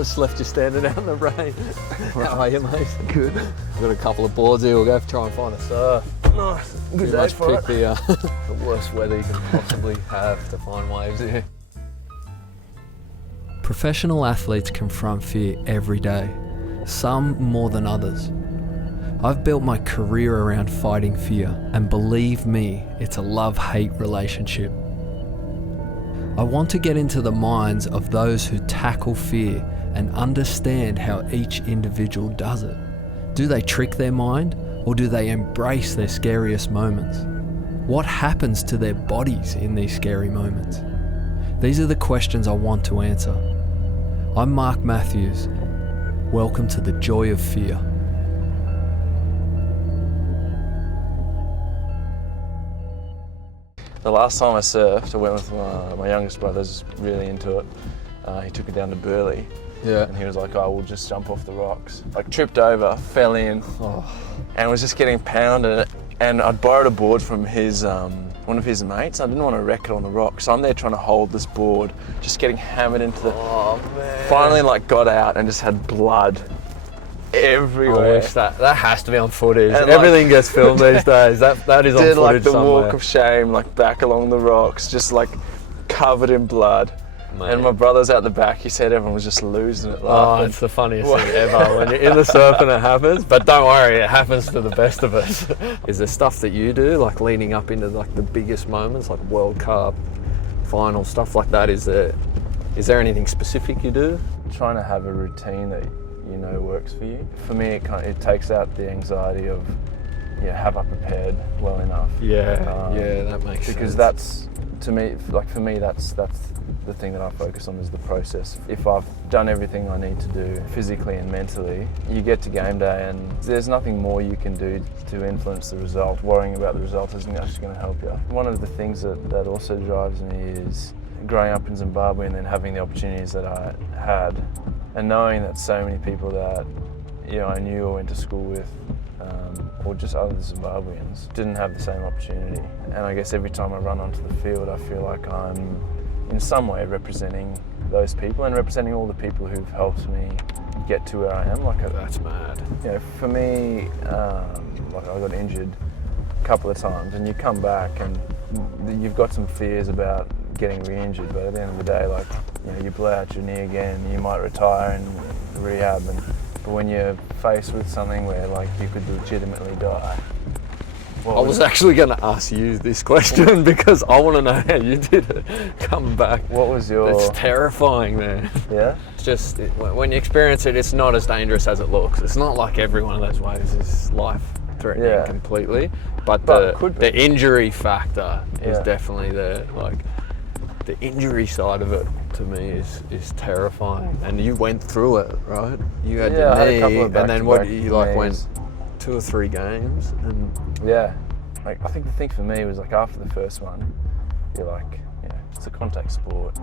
just left you standing out in the rain. How are you, mate? Good. We've got a couple of boards here. We'll go try and find a surf. Nice. Good Pretty day much for pick the worst weather you can possibly have to find waves here. Professional athletes confront fear every day, some more than others. I've built my career around fighting fear, and believe me, it's a love-hate relationship. I want to get into the minds of those who tackle fear and understand how each individual does it. Do they trick their mind, or do they embrace their scariest moments? What happens to their bodies in these scary moments? These are the questions I want to answer. I'm Mark Mathews. Welcome to the Joy of Fear. The last time I surfed, I went with my youngest brother's really into it. He took me down to Burleigh. Yeah. And he was like, oh, we'll just jump off the rocks. Like, tripped over, fell in, and was just getting pounded. And I'd borrowed a board from his one of his mates. I didn't want to wreck it on the rocks, so I'm there trying to hold this board, just getting hammered into the... Oh, man. Finally, like, got out and just had blood everywhere. I wish that has to be on footage. And everything gets filmed these days. That is on did footage like the somewhere. walk of shame, like back along the rocks, just like covered in blood. Mate. And my brother's out the back. He said everyone was just losing it Oh, laughing. it's the funniest thing ever when you're in the surf and it happens. But don't worry, it happens to the best of us. Is there stuff that you do, like leading up into like the biggest moments, like World Cup, final stuff like that? Is there anything specific you do? Trying to have a routine that you know works for you. For me, it takes out the anxiety of, have I prepared well enough? Yeah, that makes sense. Because that's, to me, like for me, that's the thing that I focus on is the process. If I've done everything I need to do physically and mentally, you get to game day and there's nothing more you can do to influence the result. Worrying about the result isn't actually going to help you. One of the things that also drives me is growing up in Zimbabwe and then having the opportunities that I had, and knowing that so many people that I knew or went to school with, or just other Zimbabweans, didn't have the same opportunity. And I guess every time I run onto the field, I feel like I'm in some way representing those people and representing all the people who've helped me get to where I am. That's mad. For me, like I got injured a couple of times, and you come back and you've got some fears about getting re-injured, but at the end of the day, like, you blow out your knee again, you might retire and rehab, but when you're faced with something where like you could legitimately die. I was actually going to ask you this question because I want to know how you did it. Come back. What was your... It's terrifying, man. Yeah? It's just, when you experience it, it's not as dangerous as it looks. It's not like every one of those waves is life-threatening completely. But the injury factor is definitely there. Like, the injury side of it, to me, is terrifying. And you went through it, right? You had your knee, and then what, you like went 2 or 3 games, and... Yeah, like I think the thing for me was like after the first one, you're like, it's a contact sport.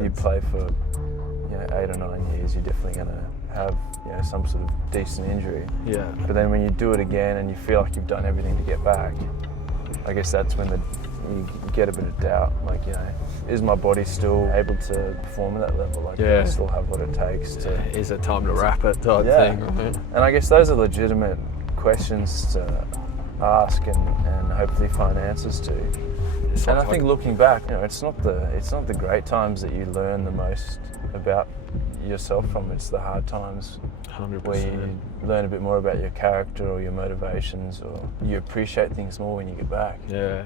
You play for 8 or 9 years. You're definitely gonna have some sort of decent injury. Yeah. But then when you do it again and you feel like you've done everything to get back, I guess that's when you get a bit of doubt. Like, is my body still able to perform at that level? Like, do I still have what it takes to? Is it time to wrap it type thing? Right? And I guess those are legitimate questions to ask and hopefully find answers to. And I think looking back, it's not the great times that you learn the most about yourself from. It's the hard times 100%. where you learn a bit more about your character or your motivations, or you appreciate things more when you get back. Yeah.